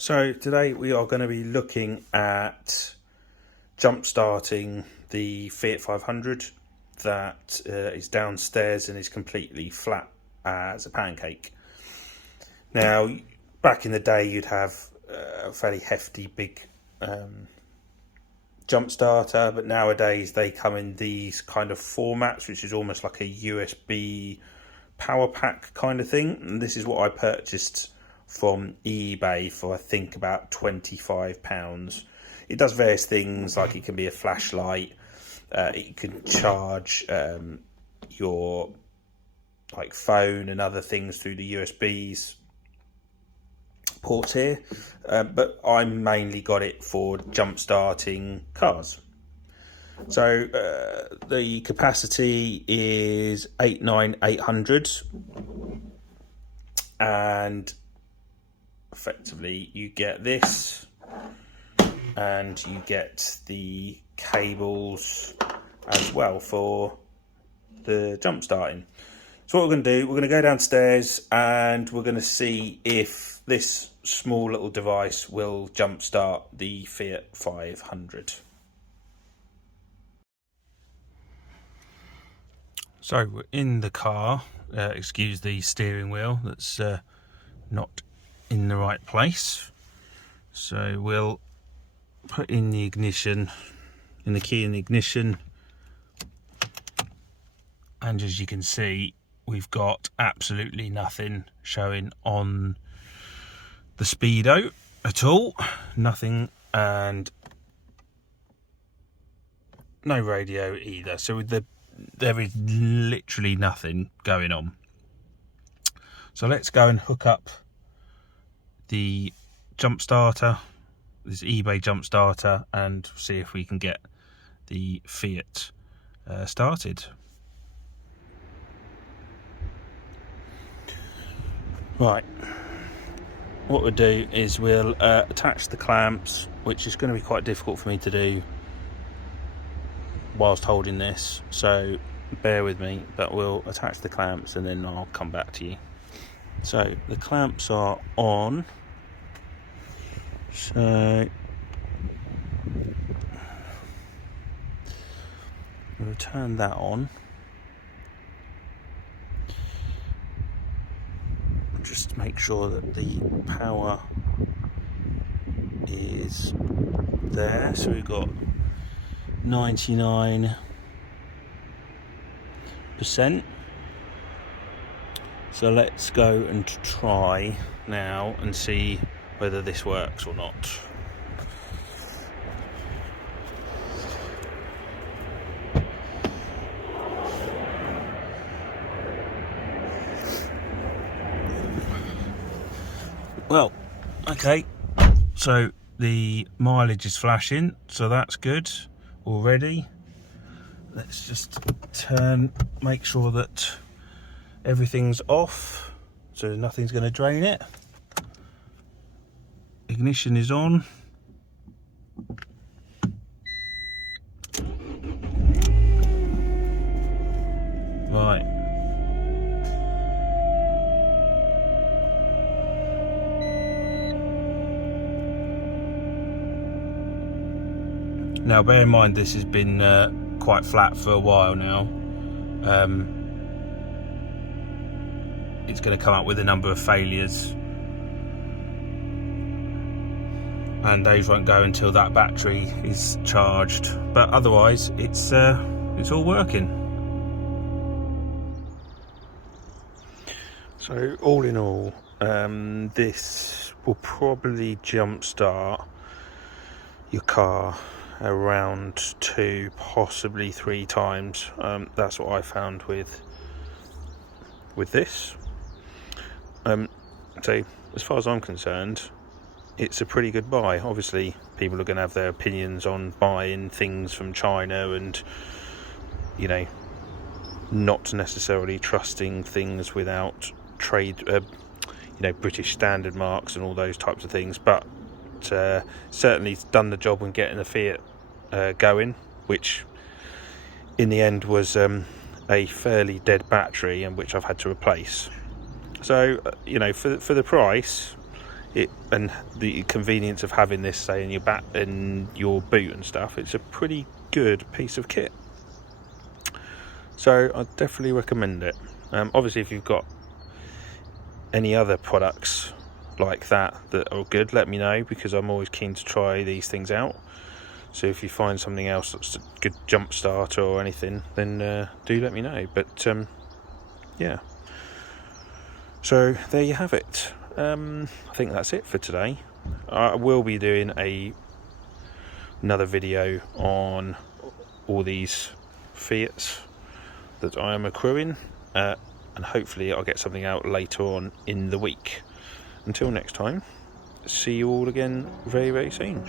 So today we are going to be looking at jump starting the Fiat 500 that is downstairs and is completely flat as a pancake. Now, back in the day you'd have a fairly hefty big jump starter, but nowadays they come in these kind of formats, which is almost like a USB power pack kind of thing. And this is what I purchased from eBay for I think about £25. It does various things, like it can be a flashlight, it can charge your like phone and other things through the USBs port here, but I mainly got it for jump starting cars. So the capacity is 89800, and effectively you get this, and you get the cables as well for the jump starting. So what we're going to do, we're going to go downstairs and we're going to see if this small little device will jump start the Fiat 500. So we're in the car. Excuse the steering wheel, that's not in the right place. So we'll put in the ignition, in the key in the ignition, and as you can see, we've got absolutely nothing showing on the speedo at all, nothing, and no radio either. So there is literally nothing going on. So let's go and hook up the jump starter, this eBay jump starter, and see if we can get the Fiat started. Right, what we'll do is we'll attach the clamps, which is going to be quite difficult for me to do whilst holding this, so bear with me, but we'll attach the clamps and then I'll come back to you. So the clamps are on, so we'll turn that on. Just make sure that the power is there. So we've got 99%. So let's go and try now and see whether this works or not. Well, okay, so the mileage is flashing, so that's good already. Let's just make sure that everything's off, so nothing's going to drain it. Ignition is on. Right. Now bear in mind this has been quite flat for a while now. It's going to come up with a number of failures, and those won't go until that battery is charged, but otherwise it's all working. So all in all, this will probably jump start your car around 2, possibly 3 times. That's what I found with this. So as far as I'm concerned, it's a pretty good buy. Obviously people are going to have their opinions on buying things from China and, you know, not necessarily trusting things without trade, British standard marks and all those types of things, but certainly it's done the job in getting the Fiat going, which in the end was a fairly dead battery, and which I've had to replace. So for the price, and the convenience of having this, say, in your back and your boot and stuff, it's a pretty good piece of kit. So I definitely recommend it. Obviously, if you've got any other products like that are good, let me know, because I'm always keen to try these things out. So if you find something else that's a good jump starter or anything, then do let me know. But yeah, so there you have it. I think that's it for today. I will be doing another video on all these Fiats that I am accruing, and hopefully I'll get something out later on in the week. Until next time, see you all again very, very soon.